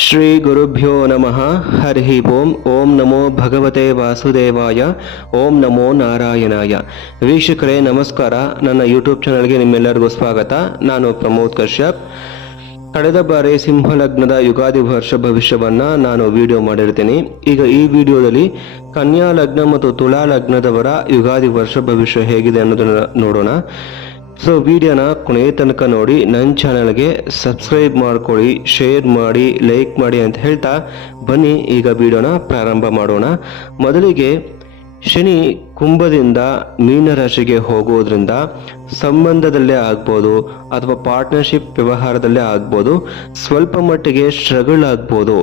ಶ್ರೀ ಗುರುಭ್ಯೋ ನಮಃ. ಹರಿ ಓಂ. ಓಂ ನಮೋ ಭಗವತೆ ವಾಸುದೇವಾಯ. ಓಂ ನಮೋ ನಾರಾಯಣಾಯ. ವೀಕ್ಷಕರೇ, ನಮಸ್ಕಾರ. ನನ್ನ ಯೂಟ್ಯೂಬ್ ಚಾನಲ್ಗೆ ನಿಮ್ಮೆಲ್ಲರಿಗೂ ಸ್ವಾಗತ. ನಾನು ಪ್ರಮೋದ್ ಕಶ್ಯಪ್. ಕಳೆದ ಬಾರಿ ಸಿಂಹ ಲಗ್ನದ ಯುಗಾದಿ ವರ್ಷ ಭವಿಷ್ಯವನ್ನ ನಾನು ವಿಡಿಯೋ ಮಾಡಿರ್ತೀನಿ. ಈಗ ಈ ವಿಡಿಯೋದಲ್ಲಿ ಕನ್ಯಾ ಲಗ್ನ ಮತ್ತು ತುಲಾ ಲಗ್ನದವರ ಯುಗಾದಿ ವರ್ಷ ಭವಿಷ್ಯ ಹೇಗಿದೆ ಅನ್ನೋದನ್ನ ನೋಡೋಣ. ಸೊ ವಿಡಿಯೋನ ಕೊನೆಯ ತನಕ ನೋಡಿ, ನನ್ನ ಚಾನಲ್ಗೆ ಸಬ್ಸ್ಕ್ರೈಬ್ ಮಾಡ್ಕೊಳ್ಳಿ ಶೇರ್ ಮಾಡಿ ಲೈಕ್ ಮಾಡಿ ಅಂತ ಹೇಳ್ತಾ ಬನ್ನಿ. ಈಗ ವಿಡಿಯೋನ ಪ್ರಾರಂಭ ಮಾಡೋಣ. ಮೊದಲಿಗೆ ಶನಿ ಕುಂಭದಿಂದ ಮೀನರಾಶಿಗೆ ಹೋಗೋದ್ರಿಂದ ಸಂಬಂಧದಲ್ಲೇ ಆಗ್ಬೋದು ಅಥವಾ ಪಾರ್ಟ್ನರ್ಶಿಪ್ ವ್ಯವಹಾರದಲ್ಲೇ ಆಗ್ಬೋದು, ಸ್ವಲ್ಪ ಮಟ್ಟಿಗೆ ಸ್ಟ್ರಗಲ್ ಆಗ್ಬೋದು.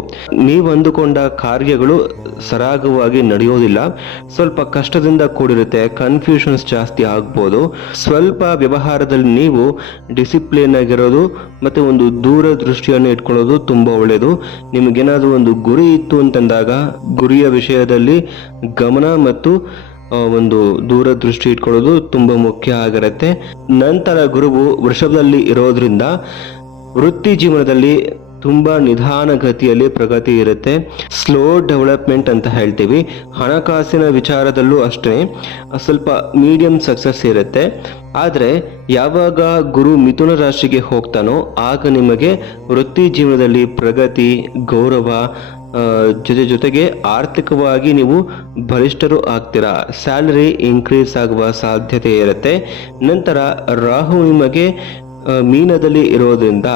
ನೀವು ಅಂದುಕೊಂಡ ಕಾರ್ಯಗಳು ಸರಾಗವಾಗಿ ನಡೆಯೋದಿಲ್ಲ. ಸ್ವಲ್ಪ ಕಷ್ಟದಿಂದ ಕೂಡಿರುತ್ತೆ ಕನ್ಫ್ಯೂಷನ್ಸ್ ಜಾಸ್ತಿ ಆಗ್ಬೋದು. ಸ್ವಲ್ಪ ವ್ಯವಹಾರದಲ್ಲಿ ನೀವು ಡಿಸಿಪ್ಲಿನ್ ಆಗಿರೋದು ಮತ್ತೆ ಒಂದು ದೂರದೃಷ್ಟಿಯನ್ನು ಇಟ್ಕೊಳ್ಳೋದು ತುಂಬ ಒಳ್ಳೆಯದು ನಿಮಗೇನಾದ್ರೂ ಒಂದು ಗುರಿ ಇತ್ತು ಅಂತಂದಾಗ ಗುರಿಯ ವಿಷಯದಲ್ಲಿ ಗಮನ ಮತ್ತು ಒಂದು ದೂರದೃಷ್ಟಿ ಇಟ್ಕೊಳ್ಳೋದು ತುಂಬಾ ಮುಖ್ಯ ಆಗಿರುತ್ತೆ ನಂತರ ಗುರುವು ವೃಷಭದಲ್ಲಿ ಇರೋದ್ರಿಂದ ವೃತ್ತಿ ಜೀವನದಲ್ಲಿ ತುಂಬಾ ನಿಧಾನ ಗತಿಯಲ್ಲಿ ಪ್ರಗತಿ ಇರುತ್ತೆ. ಸ್ಲೋ ಡೆವಲಪ್ಮೆಂಟ್ ಅಂತ ಹೇಳ್ತೀವಿ. ಹಣಕಾಸಿನ ವಿಚಾರದಲ್ಲೂ ಅಷ್ಟೇ, ಸ್ವಲ್ಪ ಮೀಡಿಯಂ ಸಕ್ಸಸ್ ಇರುತ್ತೆ. ಆದರೆ ಯಾವಾಗ ಗುರು ಮಿಥುನ ರಾಶಿಗೆ ಹೋಗ್ತಾನೋ, ಆಗ ನಿಮಗೆ ವೃತ್ತಿ ಜೀವನದಲ್ಲಿ ಪ್ರಗತಿ, ಗೌರವ ಜೊತೆ ಜೊತೆಗೆ ಆರ್ಥಿಕವಾಗಿ ನೀವು ಬಲಿಷ್ಠರು ಆಗ್ತೀರಾ? ಸ್ಯಾಲರಿ ಇನ್ಕ್ರೀಸ್ ಆಗುವ ಸಾಧ್ಯತೆ ಇರುತ್ತೆ. ನಂತರ ರಾಹು ನಿಮಗೆ ಮೀನದಲ್ಲಿ ಇರೋದ್ರಿಂದ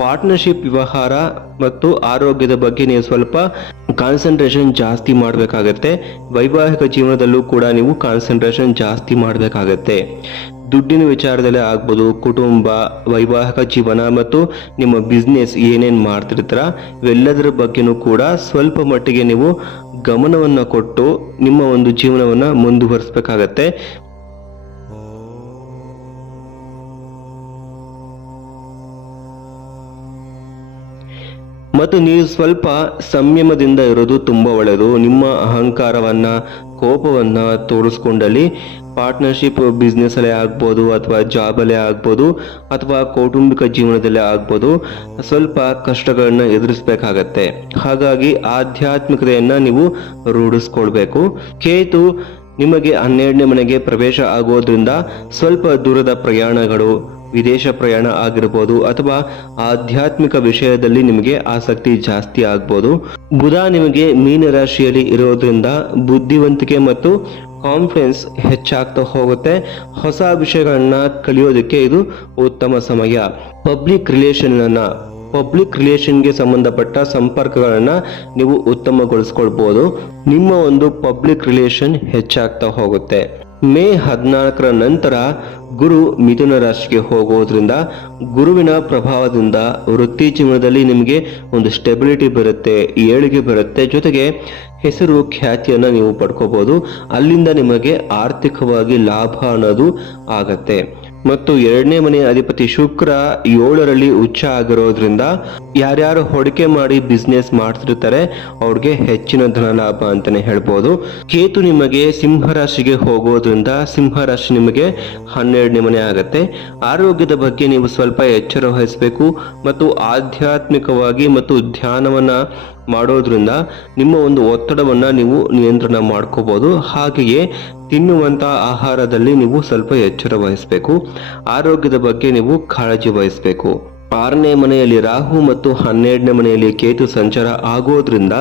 ಪಾರ್ಟ್ನರ್ಶಿಪ್ ವ್ಯವಹಾರ ಮತ್ತು ಆರೋಗ್ಯದ ಬಗ್ಗೆ ನೀವು ಸ್ವಲ್ಪ ಕಾನ್ಸಂಟ್ರೇಷನ್ ಜಾಸ್ತಿ ಮಾಡಬೇಕಾಗತ್ತೆ. ವೈವಾಹಿಕ ಜೀವನದಲ್ಲೂ ಕೂಡ ನೀವು ಕಾನ್ಸಂಟ್ರೇಷನ್ ಜಾಸ್ತಿ ಮಾಡಬೇಕಾಗತ್ತೆ. ದುಡ್ಡಿನ ವಿಚಾರದಲ್ಲೇ ಆಗ್ಬೋದು. ಕುಟುಂಬ, ವೈವಾಹಿಕ ಜೀವನ ಮತ್ತು ನಿಮ್ಮ ಬಿಸ್ನೆಸ್ ಏನೇನು ಮಾಡ್ತಿರ್ತೀರ, ಇವೆಲ್ಲದರ ಬಗ್ಗೆನೂ ಕೂಡ ಸ್ವಲ್ಪ ಮಟ್ಟಿಗೆ ನೀವು ಗಮನವನ್ನು ಕೊಟ್ಟು ನಿಮ್ಮ ಒಂದು ಜೀವನವನ್ನು ಮುಂದುವರಿಸಬೇಕಾಗತ್ತೆ. ಮತ್ತು ನೀವು ಸ್ವಲ್ಪ ಸಂಯಮದಿಂದ ಇರೋದು ತುಂಬ ಒಳ್ಳೆಯದು. ನಿಮ್ಮ ಅಹಂಕಾರವನ್ನ, ಕೋಪವನ್ನ ತೋರಿಸ್ಕೊಂಡಲ್ಲಿ ಪಾರ್ಟ್ನರ್ಶಿಪ್ ಬಿಸ್ನೆಸ್ ಅಲ್ಲೇ ಆಗ್ಬೋದು ಅಥವಾ ಜಾಬ್ ಅಲ್ಲೇ ಆಗ್ಬೋದು ಅಥವಾ ಕೌಟುಂಬಿಕ ಜೀವನದಲ್ಲೇ ಆಗ್ಬೋದು. ಸ್ವಲ್ಪ ಕಷ್ಟಗಳನ್ನ ಎದುರಿಸಬೇಕಾಗತ್ತೆ. ಹಾಗಾಗಿ ಆಧ್ಯಾತ್ಮಿಕತೆಯನ್ನ ನೀವು ರೂಢಿಸ್ಕೊಳ್ಬೇಕು. ಕೇತು ನಿಮಗೆ ಹನ್ನೆರಡನೇ ಮನೆಗೆ ಪ್ರವೇಶ ಆಗೋದ್ರಿಂದ ಸ್ವಲ್ಪ ದೂರದ ಪ್ರಯಾಣಗಳು ವಿದೇಶ ಪ್ರಯಾಣ ಆಗಿರ್ಬೋದು ಅಥವಾ ಆಧ್ಯಾತ್ಮಿಕ ವಿಷಯದಲ್ಲಿ ನಿಮಗೆ ಆಸಕ್ತಿ ಜಾಸ್ತಿ ಆಗ್ಬೋದು. ಬುಧ ನಿಮಗೆ ಮೀನರಾಶಿಯಲ್ಲಿ ಇರೋದ್ರಿಂದ ಬುದ್ಧಿವಂತಿಕೆ ಮತ್ತು ಕಾನ್ಫಿಡೆನ್ಸ್ ಹೆಚ್ಚಾಗ್ತಾ ಹೋಗುತ್ತೆ. ಹೊಸ ವಿಷಯಗಳನ್ನ ಕಲಿಯೋದಕ್ಕೆ ಇದು ಉತ್ತಮ ಸಮಯ. ಪಬ್ಲಿಕ್ ರಿಲೇಷನ್ ಅನ್ನ ಪಬ್ಲಿಕ್ ರಿಲೇಷನ್ಗೆ ಸಂಬಂಧಪಟ್ಟ ಸಂಪರ್ಕಗಳನ್ನು ನೀವು ಉತ್ತಮಗೊಳಿಸ್ಕೊಳ್ಬೋದು. ನಿಮ್ಮ ಒಂದು ಪಬ್ಲಿಕ್ ರಿಲೇಷನ್ ಹೆಚ್ಚಾಗ್ತಾ ಹೋಗುತ್ತೆ. ಮೇ ಹದಿನಾಲ್ಕರ ನಂತರ ಗುರು ಮಿಥುನ ರಾಶಿಗೆ ಹೋಗೋದ್ರಿಂದ ಗುರುವಿನ ಪ್ರಭಾವದಿಂದ ವೃತ್ತಿ ಜೀವನದಲ್ಲಿ ನಿಮಗೆ ಒಂದು ಸ್ಟೆಬಿಲಿಟಿ ಬರುತ್ತೆ, ಏಳಿಗೆ ಬರುತ್ತೆ. ಜೊತೆಗೆ ಹೆಸರು ಖ್ಯಾತಿಯನ್ನು ನೀವು ಪಡ್ಕೋಬಹುದು ಅಲ್ಲಿಂದ ನಿಮಗೆ ಆರ್ಥಿಕವಾಗಿ ಲಾಭ ಅನ್ನೋದು ಆಗತ್ತೆ. ಮತ್ತು ಎರಡನೇ ಮನೆಯ ಅಧಿಪತಿ ಶುಕ್ರ ಏಳರಲ್ಲಿ ಉಚ್ಚ ಆಗಿರೋದ್ರಿಂದ ಯಾರ್ಯಾರು ಹೊಡಿಕೆ ಮಾಡಿ ಬಿಸ್ನೆಸ್ ಮಾಡ್ತಿರ್ತಾರೆ, ಅವ್ರಿಗೆ ಹೆಚ್ಚಿನ ಧನ ಲಾಭ ಅಂತಾನೆ ಹೇಳ್ಬೋದು. ಕೇತು ನಿಮಗೆ ಸಿಂಹ ರಾಶಿಗೆ ಹೋಗೋದ್ರಿಂದ ಸಿಂಹ ರಾಶಿ ನಿಮಗೆ ಹನ್ನೆರಡನೇ ಮನೆ ಆಗತ್ತೆ. ಆರೋಗ್ಯದ ಬಗ್ಗೆ ನೀವು ಸ್ವಲ್ಪ ಎಚ್ಚರ ವಹಿಸಬೇಕು ಮತ್ತು ಆಧ್ಯಾತ್ಮಿಕವಾಗಿ ಮತ್ತು ಧ್ಯಾನವನ್ನ ಮಾಡೋದ್ರಿಂದ ನಿಮ್ಮ ಒಂದು ಒತ್ತಡವನ್ನ ನೀವು ನಿಯಂತ್ರಣ ಮಾಡ್ಕೋಬಹುದು ಹಾಗೆಯೇ ತಿನ್ನುವಂತ ಆಹಾರದಲ್ಲಿ ನೀವು ಸ್ವಲ್ಪ ಎಚ್ಚರ ವಹಿಸಬೇಕು. ಆರೋಗ್ಯದ ಬಗ್ಗೆ ನೀವು ಕಾಳಜಿ ವಹಿಸಬೇಕು. ಆರನೇ ಮನೆಯಲ್ಲಿ ರಾಹು ಮತ್ತು ಹನ್ನೆರಡನೇ ಮನೆಯಲ್ಲಿ ಕೇತು ಸಂಚಾರ ಆಗೋದ್ರಿಂದ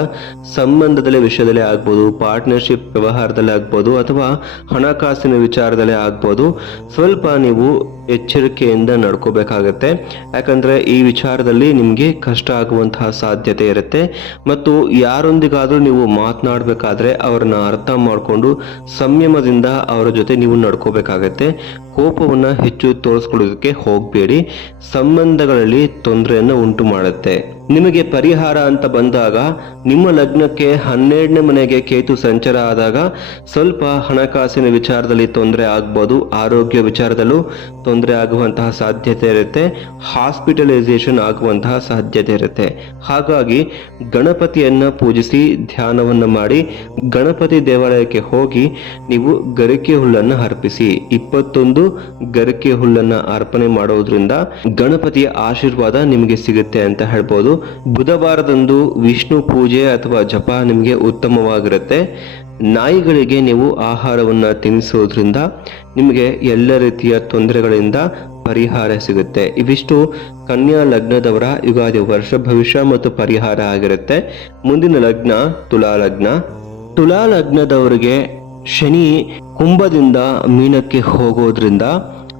ಸಂಬಂಧದಲ್ಲೇ ವಿಷಯದಲ್ಲೇ ಆಗ್ಬೋದು ಪಾರ್ಟ್ನರ್ಶಿಪ್ ವ್ಯವಹಾರದಲ್ಲೇ ಆಗ್ಬೋದು ಅಥವಾ ಹಣಕಾಸಿನ ವಿಚಾರದಲ್ಲೇ ಆಗ್ಬೋದು. ಸ್ವಲ್ಪ ನೀವು ಎಚ್ಚರಿಕೆಯಿಂದ ನಡ್ಕೋಬೇಕಾಗತ್ತೆ. ಯಾಕಂದ್ರೆ ಈ ವಿಚಾರದಲ್ಲಿ ನಿಮಗೆ ಕಷ್ಟ ಆಗುವಂತಹ ಸಾಧ್ಯತೆ ಇರುತ್ತೆ. ಮತ್ತು ಯಾರೊಂದಿಗಾದರೂ ನೀವು ಮಾತನಾಡಬೇಕಾದ್ರೆ ಅವರನ್ನ ಅರ್ಥ ಮಾಡಿಕೊಂಡು ಸಂಯಮದಿಂದ ಅವರ ಜೊತೆ ನೀವು ನಡ್ಕೋಬೇಕಾಗತ್ತೆ. ಕೋಪವನ್ನ ಹೆಚ್ಚು ತೋರಿಸ್ಕೊಳ್ಳೋದಕ್ಕೆ ಹೋಗಬೇಡಿ. ಸಂಬಂಧಗಳಲ್ಲಿ ತೊಂದರೆಯನ್ನು ಉಂಟು ಮಾಡುತ್ತೆ ನಿಮಗೆ ಪರಿಹಾರ ಅಂತ ಬಂದಾಗ ನಿಮ್ಮ ಲಗ್ನಕ್ಕೆ ಹನ್ನೆರಡನೇ ಮನೆಗೆ ಕೇತು ಸಂಚಾರ ಆದಾಗ ಸ್ವಲ್ಪ ಹಣಕಾಸಿನ ವಿಚಾರದಲ್ಲಿ ತೊಂದರೆ ಆಗ್ಬೋದು, ಆರೋಗ್ಯ ವಿಚಾರದಲ್ಲೂ ತೊಂದರೆ ಆಗುವಂತಹ ಸಾಧ್ಯತೆ ಇರುತ್ತೆ, ಹಾಸ್ಪಿಟಲೈಸೇಷನ್ ಆಗುವಂತಹ ಸಾಧ್ಯತೆ ಇರುತ್ತೆ. ಹಾಗಾಗಿ ಗಣಪತಿಯನ್ನ ಪೂಜಿಸಿ ಧ್ಯಾನವನ್ನ ಮಾಡಿ ಗಣಪತಿ ದೇವಾಲಯಕ್ಕೆ ಹೋಗಿ ನೀವು ಗರಿಕೆ ಹುಲ್ಲನ್ನು ಅರ್ಪಿಸಿ. ಇಪ್ಪತ್ತೊಂದು ಗರಿಕೆ ಹುಲ್ಲನ್ನ ಅರ್ಪಣೆ ಮಾಡೋದ್ರಿಂದ ಗಣಪತಿಯ ಆಶೀರ್ವಾದ ನಿಮಗೆ ಸಿಗುತ್ತೆ ಅಂತ ಹೇಳ್ಬೋದು. ಬುಧವಾರದಂದು ವಿಷ್ಣು ಪೂಜೆ ಅಥವಾ ಜಪ ನಿಮಗೆ ಉತ್ತಮವಾಗಿರುತ್ತೆ. ನಾಯಿಗಳಿಗೆ ನೀವು ಆಹಾರವನ್ನು ತಿನ್ನಿಸೋದ್ರಿಂದ ನಿಮಗೆ ಎಲ್ಲ ರೀತಿಯ ತೊಂದರೆಗಳಿಂದ ಪರಿಹಾರ ಸಿಗುತ್ತೆ. ಇವಿಷ್ಟು ಕನ್ಯಾ ಲಗ್ನದವರ ಯುಗಾದಿ ವರ್ಷ ಭವಿಷ್ಯ ಮತ್ತು ಪರಿಹಾರ ಆಗಿರುತ್ತೆ. ಮುಂದಿನ ಲಗ್ನ ತುಲಾ ಲಗ್ನ. ತುಲಾ ಲಗ್ನದವರಿಗೆ ಶನಿ ಕುಂಭದಿಂದ ಮೀನಕ್ಕೆ ಹೋಗೋದ್ರಿಂದ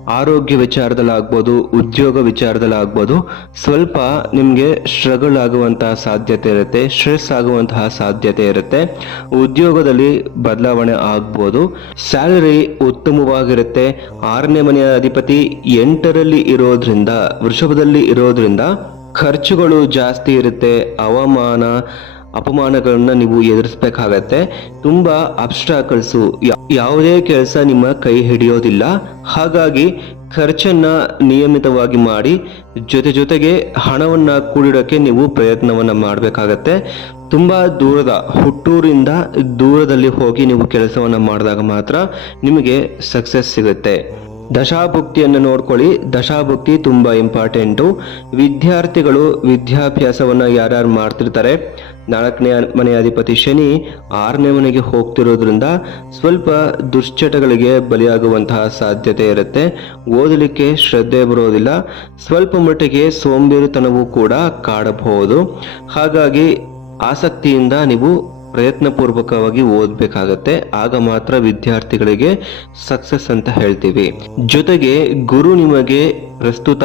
ಆರೋಗ್ಯ ವಿಚಾರದಲ್ಲಾಗ್ಬೋದು, ಉದ್ಯೋಗ ವಿಚಾರದಲ್ಲಾಗ್ಬೋದು, ಸ್ವಲ್ಪ ನಿಮಗೆ ಸ್ಟ್ರಗಲ್ ಆಗುವಂತಹ ಸಾಧ್ಯತೆ ಇರುತ್ತೆ, ಸ್ಟ್ರೆಸ್ ಆಗುವಂತಹ ಸಾಧ್ಯತೆ ಇರುತ್ತೆ, ಉದ್ಯೋಗದಲ್ಲಿ ಬದಲಾವಣೆ ಆಗ್ಬೋದು. ಸ್ಯಾಲರಿ ಉತ್ತಮವಾಗಿರುತ್ತೆ. ಆರನೇ ಮನೆಯ ಅಧಿಪತಿ ಎಂಟರಲ್ಲಿ ಇರೋದ್ರಿಂದ, ವೃಷಭದಲ್ಲಿ ಇರೋದ್ರಿಂದ ಖರ್ಚುಗಳು ಜಾಸ್ತಿ ಇರುತ್ತೆ ಅವಮಾನ ಅಪಮಾನಗಳನ್ನ ನೀವು ಎದುರಿಸ್ಬೇಕಾಗತ್ತೆ. ತುಂಬಾ ಅಬ್ಸ್ಟ್ರಾಕಲ್ಸು ಯಾವುದೇ ಕೆಲಸ ನಿಮ್ಮ ಕೈ ಹಿಡಿಯೋದಿಲ್ಲ. ಹಾಗಾಗಿ ಖರ್ಚನ್ನ ನಿಯಮಿತವಾಗಿ ಮಾಡಿ, ಜೊತೆ ಜೊತೆಗೆ ಹಣವನ್ನ ಕೂಡಿಡೋಕೆ ನೀವು ಪ್ರಯತ್ನವನ್ನ ಮಾಡಬೇಕಾಗತ್ತೆ. ತುಂಬಾ ದೂರದ, ಹುಟ್ಟೂರಿಂದ ದೂರದಲ್ಲಿ ಹೋಗಿ ನೀವು ಕೆಲಸವನ್ನ ಮಾಡಿದಾಗ ಮಾತ್ರ ನಿಮಗೆ ಸಕ್ಸಸ್ ಸಿಗುತ್ತೆ. ದಶಾಭುಕ್ತಿಯನ್ನು ನೋಡ್ಕೊಳ್ಳಿ. ದಶಾಭುಕ್ತಿ ತುಂಬ ಇಂಪಾರ್ಟೆಂಟು. ವಿದ್ಯಾರ್ಥಿಗಳು ವಿದ್ಯಾಭ್ಯಾಸವನ್ನು ಯಾರ್ಯಾರು ಮಾಡ್ತಿರ್ತಾರೆ ನಾಲ್ಕನೇ ಮನೆಯ ಅಧಿಪತಿ ಶನಿ ಆರನೇ ಮನೆಗೆ ಹೋಗ್ತಿರೋದ್ರಿಂದ ಸ್ವಲ್ಪ ದುಶ್ಚಟಗಳಿಗೆ ಬಲಿಯಾಗುವಂತಹ ಸಾಧ್ಯತೆ ಇರುತ್ತೆ. ಓದಲಿಕ್ಕೆ ಶ್ರದ್ಧೆ ಬರೋದಿಲ್ಲ. ಸ್ವಲ್ಪ ಮಟ್ಟಿಗೆ ಸೋಂಬೇರಿತನವೂ ಕೂಡ ಕಾಡಬಹುದು. ಹಾಗಾಗಿ ಆಸಕ್ತಿಯಿಂದ ನೀವು ಪ್ರಯತ್ನಪೂರ್ವಕವಾಗಿ ಓದಬೇಕಾಗತ್ತೆ. ಆಗ ಮಾತ್ರ ವಿದ್ಯಾರ್ಥಿಗಳಿಗೆ ಸಕ್ಸಸ್ ಅಂತ ಹೇಳ್ತೀವಿ. ಜೊತೆಗೆ ಗುರು ನಿಮಗೆ ಪ್ರಸ್ತುತ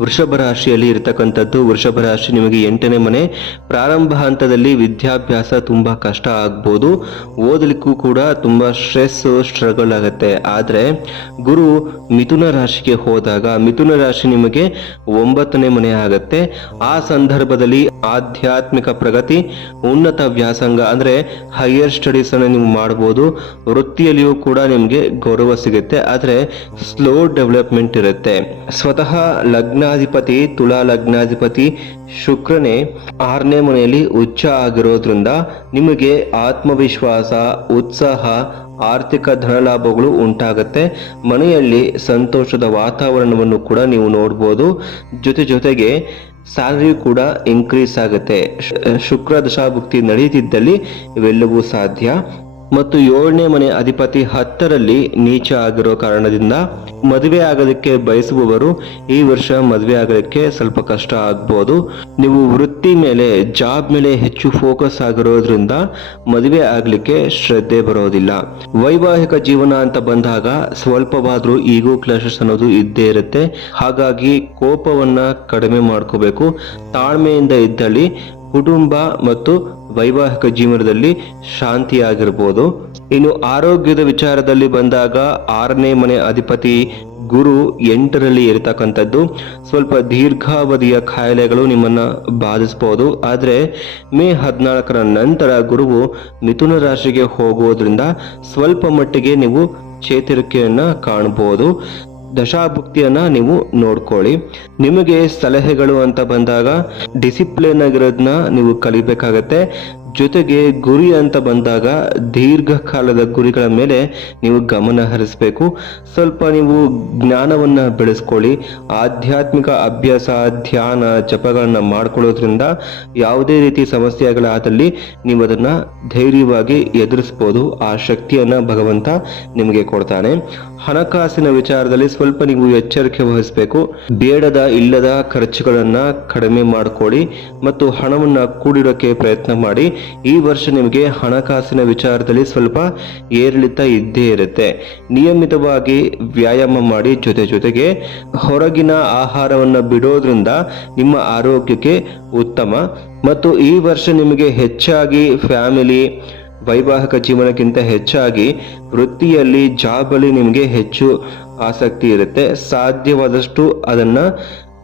ವೃಷಭ ರಾಶಿಯಲ್ಲಿ ಇರತಕ್ಕಂಥದ್ದು ವೃಷಭ ರಾಶಿ ನಿಮಗೆ ಎಂಟನೇ ಮನೆ. ಪ್ರಾರಂಭ ಹಂತದಲ್ಲಿ ವಿದ್ಯಾಭ್ಯಾಸ ತುಂಬ ಕಷ್ಟ ಆಗ್ಬೋದು. ಓದಲಿಕ್ಕೂ ಕೂಡ ತುಂಬ ಸ್ಟ್ರೆಸ್ ಸ್ಟ್ರಗಲ್ ಆಗುತ್ತೆ. ಆದರೆ ಗುರು ಮಿಥುನ ರಾಶಿಗೆ ಹೋದಾಗ ಮಿಥುನ ರಾಶಿ ನಿಮಗೆ ಒಂಬತ್ತನೇ ಮನೆ ಆಗುತ್ತೆ. ಆ ಸಂದರ್ಭದಲ್ಲಿ ಆಧ್ಯಾತ್ಮಿಕ ಪ್ರಗತಿ, ಉನ್ನತ ವ್ಯಾಸಂಗ ಅಂದರೆ ಹೈಯರ್ ಸ್ಟಡೀಸ್ ಅನ್ನು ನೀವು ಮಾಡ್ಬೋದು. ವೃತ್ತಿಯಲ್ಲಿಯೂ ಕೂಡ ನಿಮಗೆ ಗೌರವ ಸಿಗುತ್ತೆ. ಆದರೆ ಸ್ಲೋ ಡೆವಲಪ್ಮೆಂಟ್ ಇರುತ್ತೆ. ಸ್ವತಃ ಲಗ್ನಾಧಿಪತಿ, ತುಲಾ ಲಗ್ನಾಧಿಪತಿ ಶುಕ್ರನೇ ಆರನೇ ಮನೆಯಲ್ಲಿ ಉಚ್ಚ ಆಗಿರೋದ್ರಿಂದ ನಿಮಗೆ ಆತ್ಮವಿಶ್ವಾಸ, ಉತ್ಸಾಹ, ಆರ್ಥಿಕ ಧನಲಾಭಗಳು ಉಂಟಾಗುತ್ತೆ. ಮನೆಯಲ್ಲಿ ಸಂತೋಷದ ವಾತಾವರಣವನ್ನು ಕೂಡ ನೀವು ನೋಡ್ಬೋದು. ಜೊತೆ ಜೊತೆಗೆ ಸ್ಯಾಲರಿ ಕೂಡ ಇನ್ಕ್ರೀಸ್ ಆಗುತ್ತೆ. ಶುಕ್ರ ದಶಾಭುಕ್ತಿ ನಡೆಯುತ್ತಿದ್ದಲ್ಲಿ ಇವೆಲ್ಲವೂ ಸಾಧ್ಯ. ಮತ್ತು ಏಳನೇ ಮನೆ ಅಧಿಪತಿ ಹತ್ತರಲ್ಲಿ ನೀಚ ಆಗಿರೋ ಕಾರಣದಿಂದ ಮದುವೆ ಆಗೋದಕ್ಕೆ ಬಯಸುವವರು ಈ ವರ್ಷ ಮದುವೆ ಆಗೋದಕ್ಕೆ ಸ್ವಲ್ಪ ಕಷ್ಟ ಆಗ್ಬೋದು. ನೀವು ವೃತ್ತಿ ಮೇಲೆ, ಜಾಬ್ ಮೇಲೆ ಹೆಚ್ಚು ಫೋಕಸ್ ಆಗಿರೋದ್ರಿಂದ ಮದುವೆ ಆಗಲಿಕ್ಕೆ ಶ್ರದ್ಧೆ ಬರೋದಿಲ್ಲ. ವೈವಾಹಿಕ ಜೀವನ ಅಂತ ಬಂದಾಗ ಸ್ವಲ್ಪವಾದರೂ ಈಗೋ ಕ್ಲಾಶಸ್ ಅನ್ನೋದು ಇದ್ದೇ ಇರುತ್ತೆ. ಹಾಗಾಗಿ ಕೋಪವನ್ನ ಕಡಿಮೆ ಮಾಡ್ಕೋಬೇಕು. ತಾಳ್ಮೆಯಿಂದ ಇದ್ದಲ್ಲಿ ಕುಟುಂಬ ಮತ್ತು ವೈವಾಹಿಕ ಜೀವನದಲ್ಲಿ ಶಾಂತಿಯಾಗಿರ್ಬೋದು. ಇನ್ನು ಆರೋಗ್ಯದ ವಿಚಾರದಲ್ಲಿ ಬಂದಾಗ ಆರನೇ ಮನೆ ಅಧಿಪತಿ ಗುರು ಎಂಟರಲ್ಲಿ ಇರತಕ್ಕಂಥದ್ದು. ಸ್ವಲ್ಪ ದೀರ್ಘಾವಧಿಯ ಕಾಯಿಲೆಗಳು ನಿಮ್ಮನ್ನ ಬಾಧಿಸಬಹುದು ಆದರೆ ಮೇ ಹದಿನಾಲ್ಕರ ನಂತರ ಗುರುವು ಮಿಥುನ ರಾಶಿಗೆ ಹೋಗುವುದರಿಂದ ಸ್ವಲ್ಪ ಮಟ್ಟಿಗೆ ನೀವು ಚೇತರಿಕೆಯನ್ನು ಕಾಣಬಹುದು ದಶಾಭುಕ್ತಿಯನ್ನ ನೀವು ನೋಡ್ಕೊಳ್ಳಿ. ನಿಮಗೆ ಸಲಹೆಗಳು ಅಂತ ಬಂದಾಗ ಡಿಸಿಪ್ಲಿನ್ ಆಗಿರೋದನ್ನ ನೀವು ಕಲಿಬೇಕಾಗತ್ತೆ. ಜೊತೆಗೆ ಗುರಿ ಅಂತ ಬಂದಾಗ ದೀರ್ಘಕಾಲದ ಗುರಿಗಳ ಮೇಲೆ ನೀವು ಗಮನ ಹರಿಸಬೇಕು. ಸ್ವಲ್ಪ ನೀವು ಜ್ಞಾನವನ್ನ ಬೆಳೆಸ್ಕೊಳ್ಳಿ. ಆಧ್ಯಾತ್ಮಿಕ ಅಭ್ಯಾಸ, ಧ್ಯಾನ, ಜಪಗಳನ್ನ ಮಾಡ್ಕೊಳ್ಳೋದ್ರಿಂದ ಯಾವುದೇ ರೀತಿ ಸಮಸ್ಯೆಗಳಾದಲ್ಲಿ ನೀವು ಅದನ್ನ ಧೈರ್ಯವಾಗಿ ಎದುರಿಸ್ಬೋದು. ಆ ಶಕ್ತಿಯನ್ನ ಭಗವಂತ ನಿಮಗೆ ಕೊಡ್ತಾನೆ. ಹಣಕಾಸಿನ ವಿಚಾರದಲ್ಲಿ ಸ್ವಲ್ಪ ನೀವು ಎಚ್ಚರಿಕೆ ವಹಿಸಬೇಕು. ಬೇಡದ ಇಲ್ಲದ ಖರ್ಚುಗಳನ್ನ ಕಡಿಮೆ ಮಾಡಿಕೊಳ್ಳಿ ಮತ್ತು ಹಣವನ್ನ ಕೂಡಿಡೋಕೆ ಪ್ರಯತ್ನ ಮಾಡಿ. ಈ ವರ್ಷ ನಿಮಗೆ ಹಣಕಾಸಿನ ವಿಚಾರದಲ್ಲಿ ಸ್ವಲ್ಪ ಏರಿಳಿತ ಇದ್ದೇ ಇರುತ್ತೆ. ನಿಯಮಿತವಾಗಿ ವ್ಯಾಯಾಮ ಮಾಡಿ ಜೊತೆ ಜೊತೆಗೆ ಹೊರಗಿನ ಆಹಾರವನ್ನು ಬಿಡೋದ್ರಿಂದ ನಿಮ್ಮ ಆರೋಗ್ಯಕ್ಕೆ ಉತ್ತಮ. ಮತ್ತು ಈ ವರ್ಷ ನಿಮಗೆ ಹೆಚ್ಚಾಗಿ ಫ್ಯಾಮಿಲಿ, ವೈವಾಹಿಕ ಜೀವನಕ್ಕಿಂತ ಹೆಚ್ಚಾಗಿ ವೃತ್ತಿಯಲ್ಲಿ ಜಾಬಲ್ಲಿ ನಿಮಗೆ ಹೆಚ್ಚು ಆಸಕ್ತಿ ಇರುತ್ತೆ. ಸಾಧ್ಯವಾದಷ್ಟು ಅದನ್ನ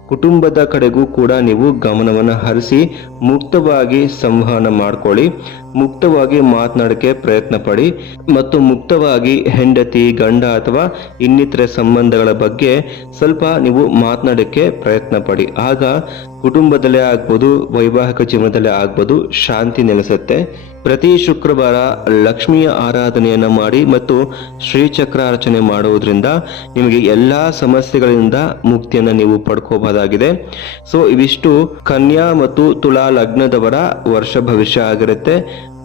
ಕುಟುಂಬದ ಕಡೆಗೂ ಕೂಡ ನೀವು ಗಮನವನ್ನು ಹರಿಸಿ ಮುಕ್ತವಾಗಿ ಸಂವಹನ ಮಾಡ್ಕೊಳ್ಳಿ. ಮುಕ್ತವಾಗಿ ಮಾತನಾಡಕ್ಕೆ ಪ್ರಯತ್ನ ಪಡಿ ಮತ್ತು ಮುಕ್ತವಾಗಿ ಹೆಂಡತಿ, ಗಂಡ ಅಥವಾ ಇನ್ನಿತರೆ ಸಂಬಂಧಗಳ ಬಗ್ಗೆ ಸ್ವಲ್ಪ ನೀವು ಮಾತನಾಡಕ್ಕೆ ಪ್ರಯತ್ನ ಪಡಿ ಆಗ ಕುಟುಂಬದಲ್ಲೇ ಆಗ್ಬೋದು, ವೈವಾಹಿಕ ಜೀವನದಲ್ಲೇ ಆಗ್ಬೋದು, ಶಾಂತಿ ನೆಲೆಸುತ್ತೆ. ಪ್ರತಿ ಶುಕ್ರವಾರ ಲಕ್ಷ್ಮಿಯ ಆರಾಧನೆಯನ್ನ ಮಾಡಿ ಮತ್ತು ಶ್ರೀಚಕ್ರ ಅರ್ಚನೆ ಮಾಡುವುದರಿಂದ ನಿಮಗೆ ಎಲ್ಲಾ ಸಮಸ್ಯೆಗಳಿಂದ ಮುಕ್ತಿಯನ್ನ ನೀವು ಪಡ್ಕೋಬಹುದಾಗಿದೆ. ಸೊ ಇವಿಷ್ಟು ಕನ್ಯಾ ಮತ್ತು ತುಲಾ ಲಗ್ನದವರ ವರ್ಷ ಭವಿಷ್ಯ ಆಗಿರುತ್ತೆ.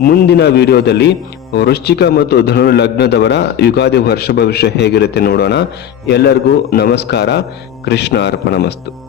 ಮುಂದಿನ ವಿಡಿಯೋದಲ್ಲಿ ವೃಶ್ಚಿಕ ಮತ್ತು ಧನು ಲಗ್ನದವರ ಯುಗಾದಿ ವರ್ಷ ಭವಿಷ್ಯ ಹೇಗಿರುತ್ತೆ ನೋಡೋಣ. ಎಲ್ಲರಿಗೂ ನಮಸ್ಕಾರ. ಕೃಷ್ಣ ಅರ್ಪಣ ಮಸ್ತು